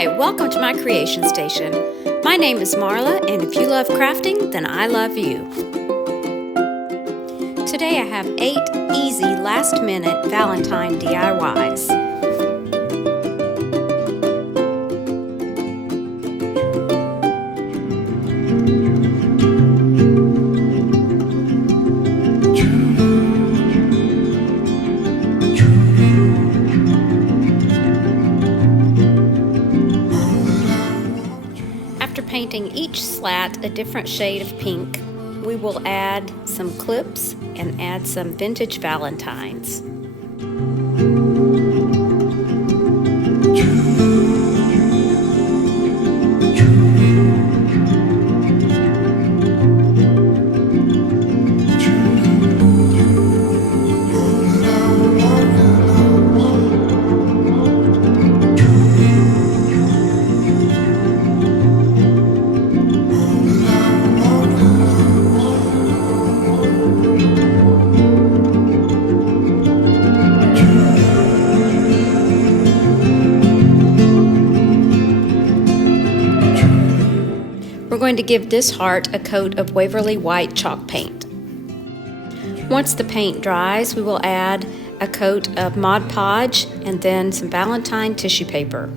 Hi, welcome to my creation station. My name is Marla, and if you love crafting, then I love you. Today I have 8 easy last-minute Valentine DIYs. After painting each slat a different shade of pink, we will add some clips and add some vintage valentines. We're going to give this heart a coat of Waverly White chalk paint. Once the paint dries, we will add a coat of Mod Podge and then some Valentine tissue paper.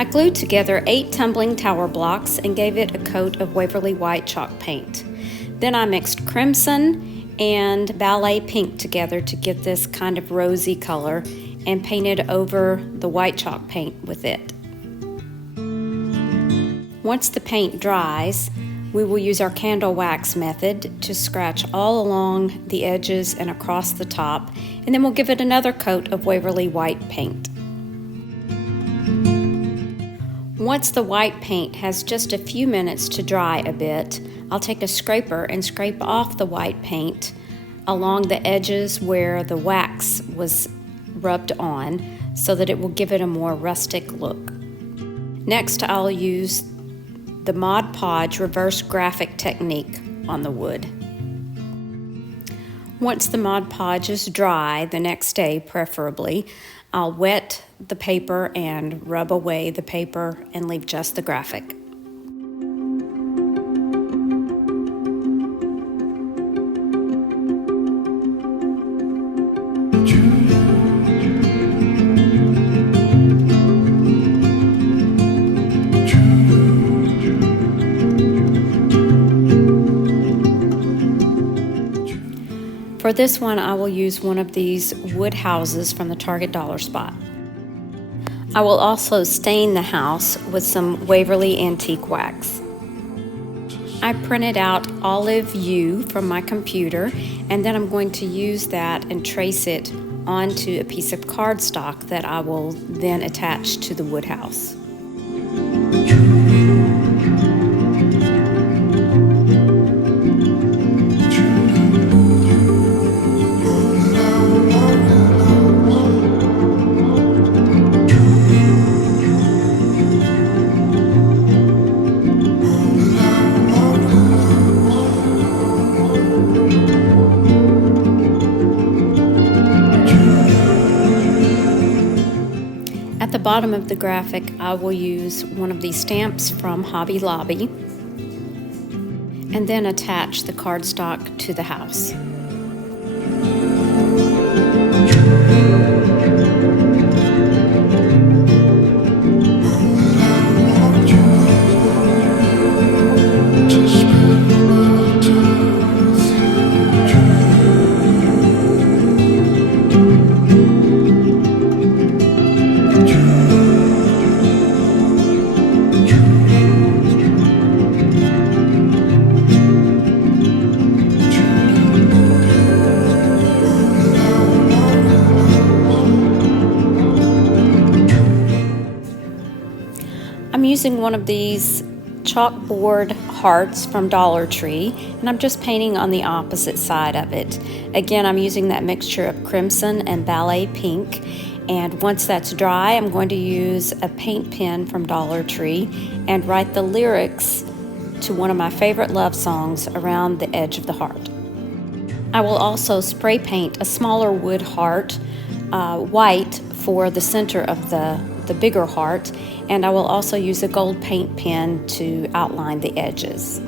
I glued together 8 tumbling tower blocks and gave it a coat of Waverly White chalk paint. Then I mixed crimson and ballet pink together to get this kind of rosy color and painted over the white chalk paint with it. Once the paint dries, we will use our candle wax method to scratch all along the edges and across the top, and then we'll give it another coat of Waverly White paint. Once the white paint has just a few minutes to dry a bit, I'll take a scraper and scrape off the white paint along the edges where the wax was rubbed on so that it will give it a more rustic look. Next, I'll use the Mod Podge reverse graphic technique on the wood. Once the Mod Podge is dry, the next day preferably, I'll wet the paper and rub away the paper and leave just the graphic. For this one, I will use one of these wood houses from the Target Dollar Spot. I will also stain the house with some Waverly Antique Wax. I printed out Olive U from my computer, and then I'm going to use that and trace it onto a piece of cardstock that I will then attach to the wood house. At the bottom of the graphic, I will use one of these stamps from Hobby Lobby and then attach the cardstock to the house. using one of these chalkboard hearts from Dollar Tree, and I'm just painting on the opposite side of it. Again, I'm using that mixture of crimson and ballet pink, and once that's dry, I'm going to use a paint pen from Dollar Tree and write the lyrics to one of my favorite love songs around the edge of the heart. I will also spray paint a smaller wood heart white for the center of the bigger heart, and I will also use a gold paint pen to outline the edges.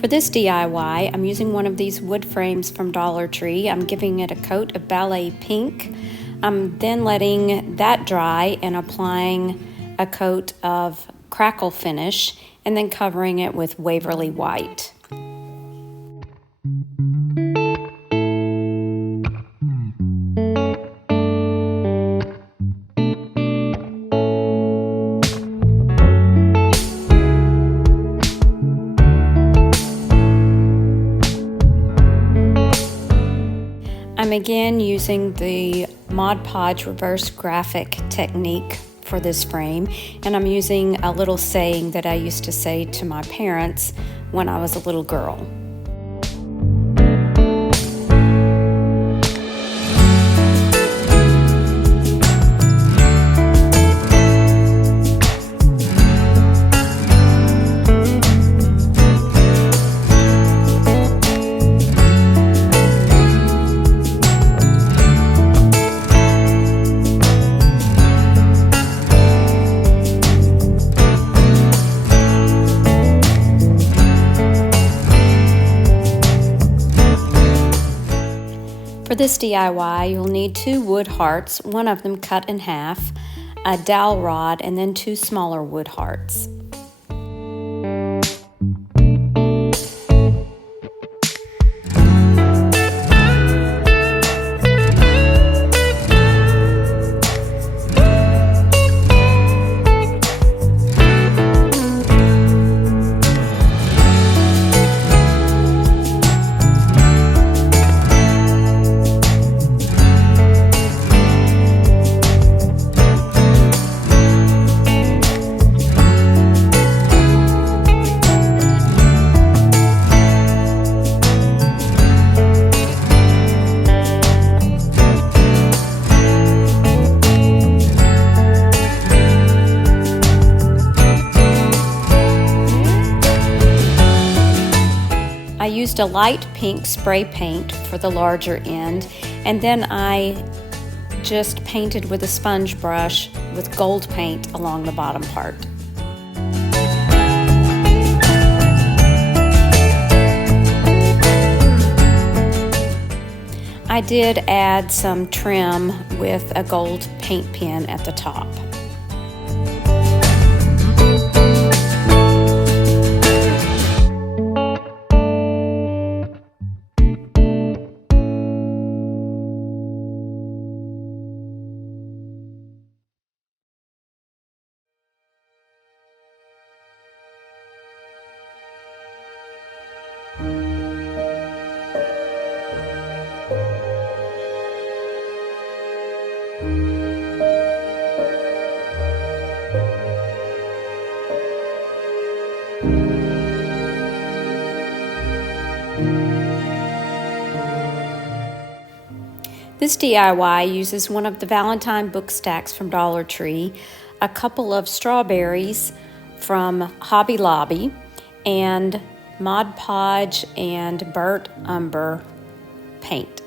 For this DIY, I'm using one of these wood frames from Dollar Tree. I'm giving it a coat of ballet pink. I'm then letting that dry and applying a coat of crackle finish and then covering it with Waverly white. I'm again using the Mod Podge reverse graphic technique for this frame, and I'm using a little saying that I used to say to my parents when I was a little girl. For this DIY, you'll need 2 wood hearts, one of them cut in half, a dowel rod, and then 2 smaller wood hearts. I used a light pink spray paint for the larger end, and then I just painted with a sponge brush with gold paint along the bottom part. I did add some trim with a gold paint pen at the top. This DIY uses one of the Valentine book stacks from Dollar Tree, a couple of strawberries from Hobby Lobby, and Mod Podge and burnt umber paint.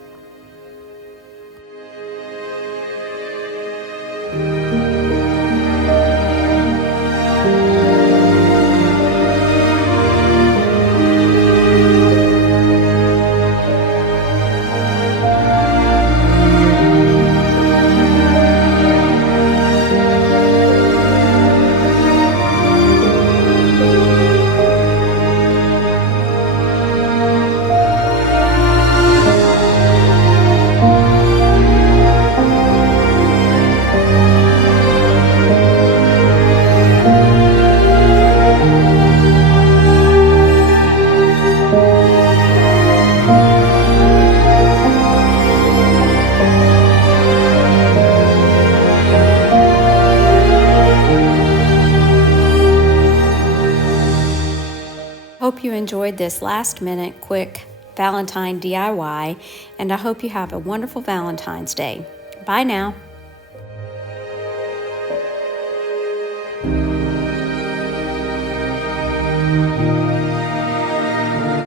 hope you enjoyed this last minute quick Valentine DIY, and I hope you have a wonderful Valentine's Day. Bye now.